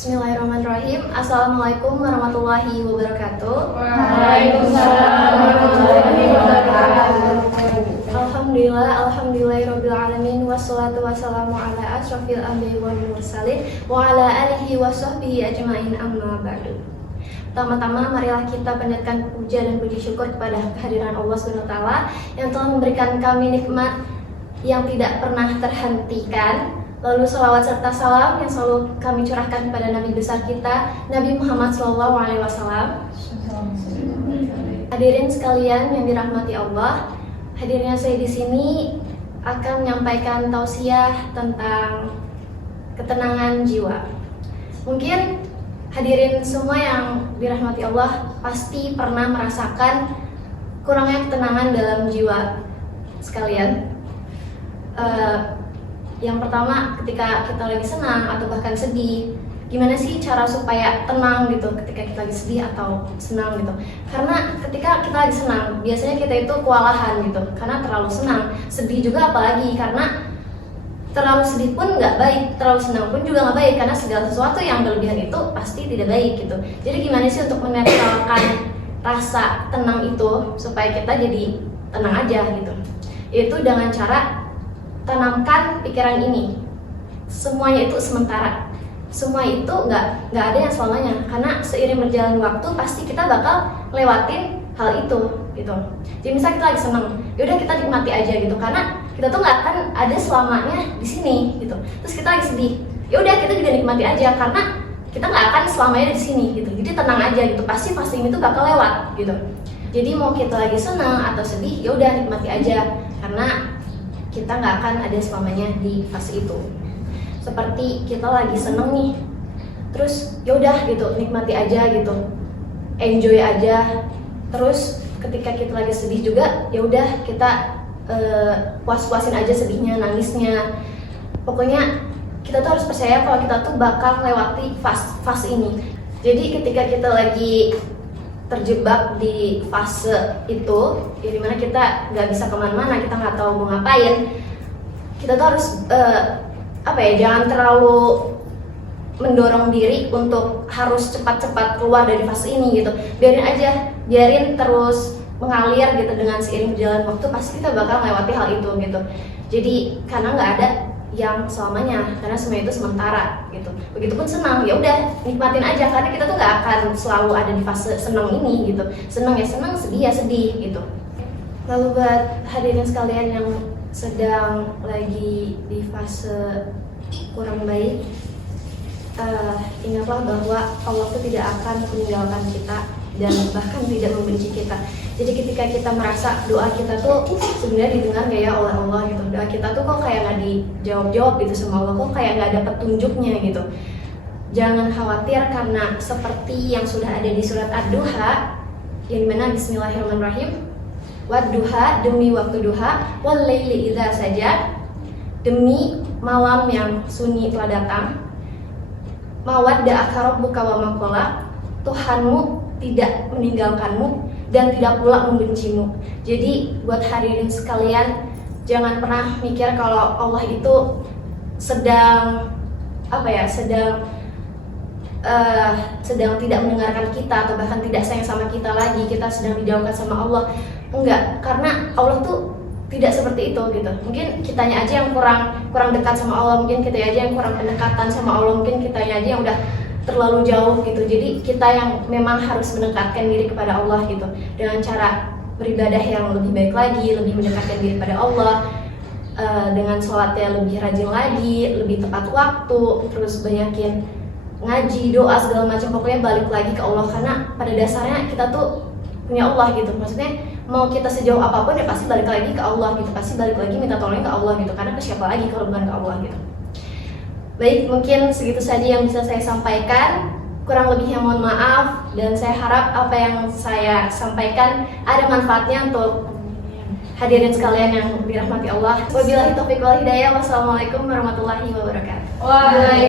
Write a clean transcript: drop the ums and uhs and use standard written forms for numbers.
Bismillahirrahmanirrahim. Assalamualaikum warahmatullahi wabarakatuh. Waalaikumsalam warahmatullahi wabarakatuh. Alhamdulillahirabbil alamin wassalatu wassalamu ala asyrofil anbiya'i wal mursalin wa ala alihi wa sahbihi ajmain amma ba'du. Pertama-tama marilah kita panjatkan puja dan puji syukur kepada kehadiran Allah SWT yang telah memberikan kami nikmat yang tidak pernah terhentikan. Lalu salawat serta salam yang selalu kami curahkan kepada Nabi besar kita, Nabi Muhammad SAW. Hadirin sekalian yang dirahmati Allah, hadirnya saya di sini akan menyampaikan tausiah tentang ketenangan jiwa. Mungkin hadirin semua yang dirahmati Allah pasti pernah merasakan kurangnya ketenangan dalam jiwa sekalian. Yang pertama, ketika kita lagi senang atau bahkan sedih, gimana sih cara supaya tenang gitu ketika kita lagi sedih atau senang gitu? Karena ketika kita lagi senang, biasanya kita itu kewalahan gitu, karena terlalu senang. Sedih juga apalagi, karena terlalu sedih pun nggak baik, terlalu senang pun juga nggak baik, karena segala sesuatu yang berlebihan itu pasti tidak baik gitu. Jadi gimana sih untuk menetralkan rasa tenang itu supaya kita jadi tenang aja gitu? Itu dengan cara tanamkan pikiran ini, semuanya itu sementara, semua itu nggak ada yang selamanya, karena seiring berjalan waktu pasti kita bakal lewatin hal itu gitu. Jadi misal kita lagi seneng, yaudah kita nikmati aja gitu, karena kita tuh nggak akan ada selamanya di sini gitu. Terus kita lagi sedih, yaudah kita juga nikmati aja, karena kita nggak akan selamanya di sini gitu. Jadi tenang aja gitu, pasti ini tuh bakal lewat gitu. Jadi mau kita lagi senang atau sedih, yaudah nikmati aja, karena kita nggak akan ada selamanya di fase itu. Seperti kita lagi seneng nih, terus yaudah gitu nikmati aja gitu, enjoy aja. Terus ketika kita lagi sedih juga, yaudah kita puas-puasin aja sedihnya, nangisnya. Pokoknya kita tuh harus percaya kalau kita tuh bakal melewati fase ini. Jadi ketika kita lagi terjebak di fase itu, ya dimana kita nggak bisa kemana-mana, kita nggak tahu mau ngapain, kita tuh harus jangan terlalu mendorong diri untuk harus cepat-cepat keluar dari fase ini gitu. Biarin terus mengalir gitu, dengan seiring berjalan waktu pasti kita bakal melewati hal itu gitu. Jadi karena nggak ada yang selamanya, karena semua itu sementara gitu. Begitupun senang, ya udah nikmatin aja, karena kita tuh nggak akan selalu ada di fase senang ini gitu. Senang ya senang, sedih ya sedih gitu. Lalu buat hadirin sekalian yang sedang lagi di fase kurang baik, ingatlah bahwa Allah tuh tidak akan meninggalkan kita dan bahkan tidak membenci kita. Jadi ketika kita merasa doa kita tuh sebenarnya didengar gak ya oleh Allah gitu, doa kita tuh kok kayak nggak dijawab-jawab gitu sama Allah, kok kayak nggak ada petunjuknya gitu, jangan khawatir, karena seperti yang sudah ada di surat Ad-Duha, yang dimana Bismillahirrahmanirrahim, wad-duha, demi waktu duha, wal laili idza saja, demi malam yang sunyi telah datang, mawadda rabbuka wa ma qala, Tuhanmu tidak meninggalkanmu dan tidak pula membencimu. Jadi buat hadirin sekalian, jangan pernah mikir kalau Allah itu sedang sedang tidak mendengarkan kita atau bahkan tidak sayang sama kita lagi, kita sedang dijauhkan sama Allah. Enggak, karena Allah tuh tidak seperti itu gitu. Mungkin kitanya aja yang kurang dekat sama Allah, mungkin kita aja yang kurang pendekatan sama Allah, mungkin kitanya aja yang udah terlalu jauh gitu. Jadi kita yang memang harus mendekatkan diri kepada Allah gitu, dengan cara beribadah yang lebih baik lagi, lebih mendekatkan diri pada Allah, dengan sholatnya lebih rajin lagi, lebih tepat waktu, terus banyakin ngaji, doa segala macam, pokoknya balik lagi ke Allah, karena pada dasarnya kita tuh punya Allah gitu. Maksudnya mau kita sejauh apapun ya pasti balik lagi ke Allah gitu, pasti balik lagi minta tolongnya ke Allah gitu, karena ke siapa lagi kalau bukan ke Allah gitu. Baik, mungkin segitu saja yang bisa saya sampaikan. Kurang lebihnya mohon maaf, dan saya harap apa yang saya sampaikan ada manfaatnya untuk hadirin sekalian yang dirahmati Allah. Wabillahi taufiq wal hidayah. Wassalamualaikum warahmatullahi wabarakatuh.